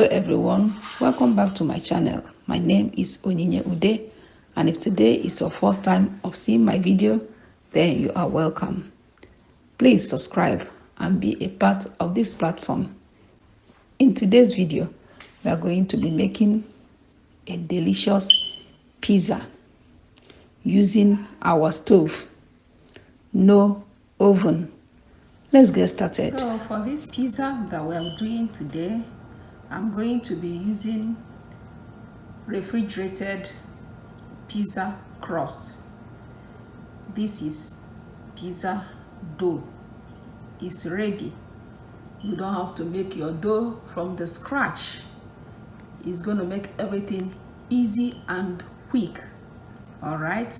Hello everyone, welcome back to my channel. My name is Onyinye Ude, and if today is your first time of seeing my video, then you are welcome. Please subscribe and be a part of this platform. In today's video, we are going to be making a delicious pizza using our stove, no oven. Let's get started. So for this pizza that we are doing today, I'm going to be using refrigerated pizza crust. This is pizza dough. It's ready. You don't have to make your dough from the scratch. It's going to make everything easy and quick. All right.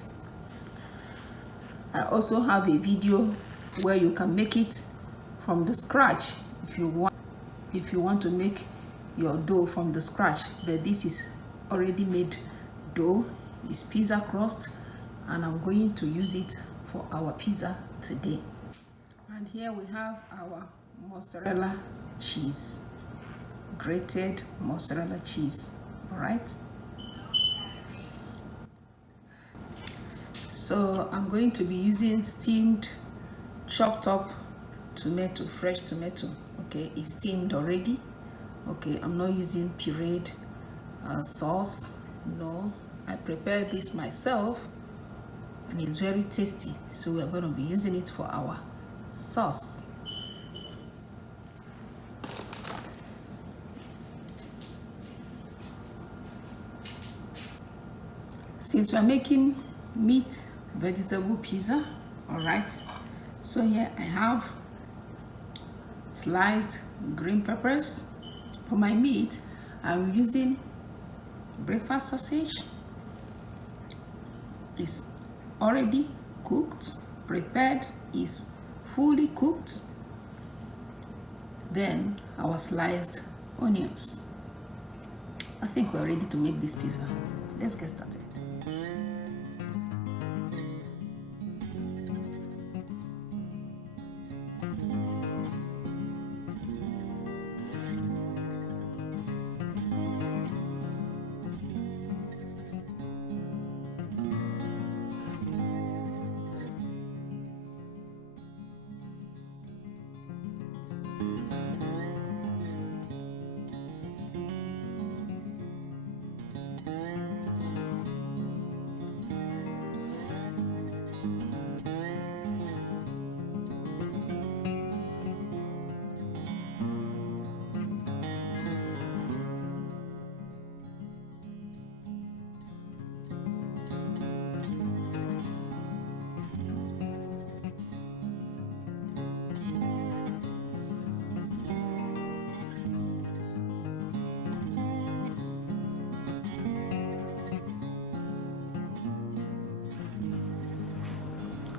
I also have a video where you can make it from the scratch if you want to make your dough from the scratch, but this is already made dough. It's pizza crust, and I'm going to use it for our pizza today. And here we have our mozzarella cheese, grated mozzarella cheese. All right, so I'm going to be using steamed chopped up tomato, fresh tomato. Okay, it's steamed already. Okay, I'm not using pureed sauce. No, I prepared this myself and it's very tasty, so we are going to be using it for our sauce. Since we are making meat vegetable pizza, all right, so here I have sliced green peppers. For my meat, I'm using breakfast sausage. It's already cooked, prepared, is fully cooked. Then our sliced onions. I think we're ready to make this pizza. Let's get started.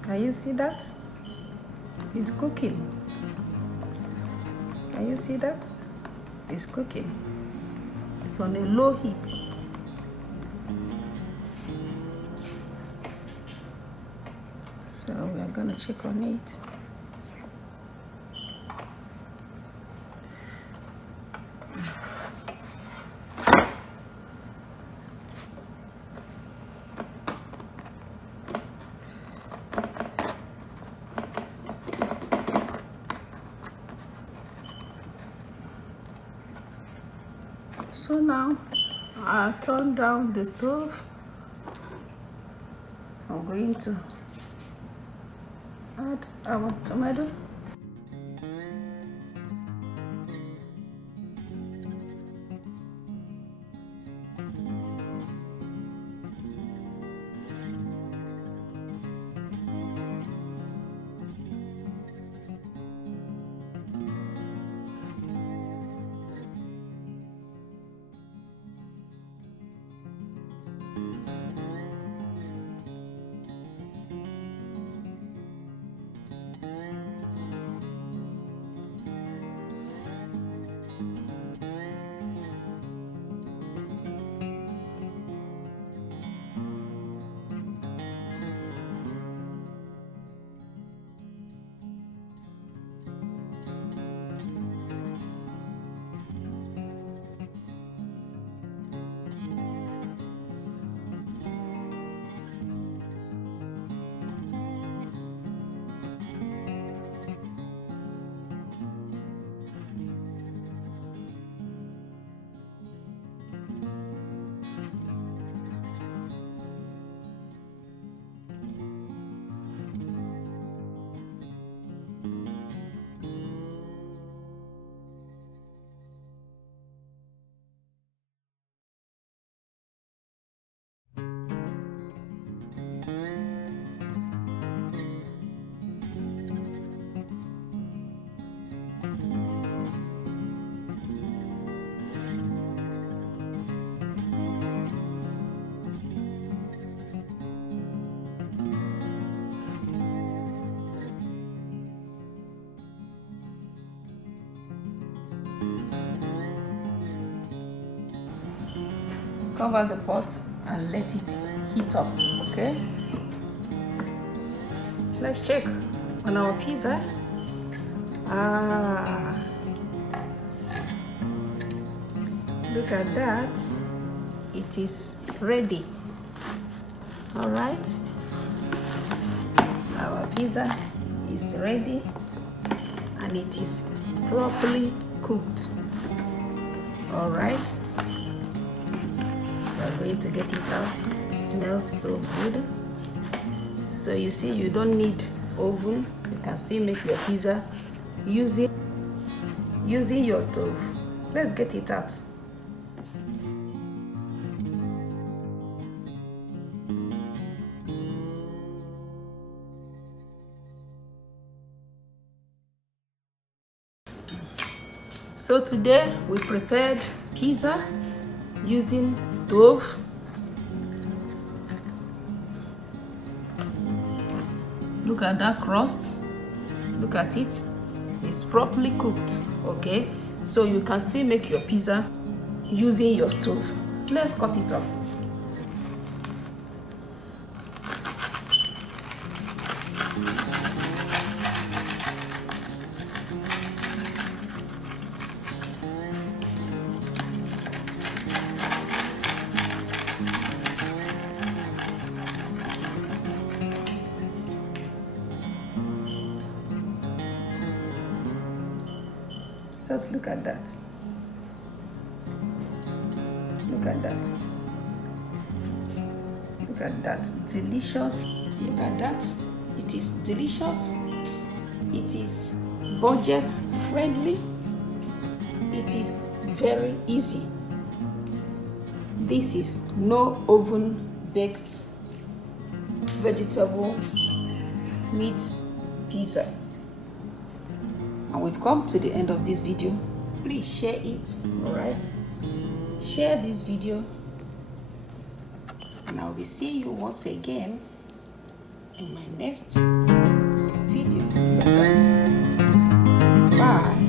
Can you see that? It's cooking. Can you see that? It's cooking. It's on a low heat. So we are gonna check on it. So now I turn down the stove. I'm going to add our tomato. Cover the pot and let it heat up, okay? Let's check on our pizza. Look at that. It is ready. All right. Our pizza is ready and it is properly cooked. All right. We're going to get it out. It smells so good. So you see, you don't need oven. You can still make your pizza using your stove. Let's get it out. So today we prepared pizza using stove. Look at that crust. Look at it. It's properly cooked, okay? So you can still make your pizza using your stove. Let's cut it up. Just look at that. Look at that. Look at that. Delicious. Look at that. It is delicious. It is budget friendly. It is very easy. This is no oven baked vegetable meat pizza. And we've come to the end of this video. Please share it, all right? Share this video, and I'll be seeing you once again in my next video. Bye.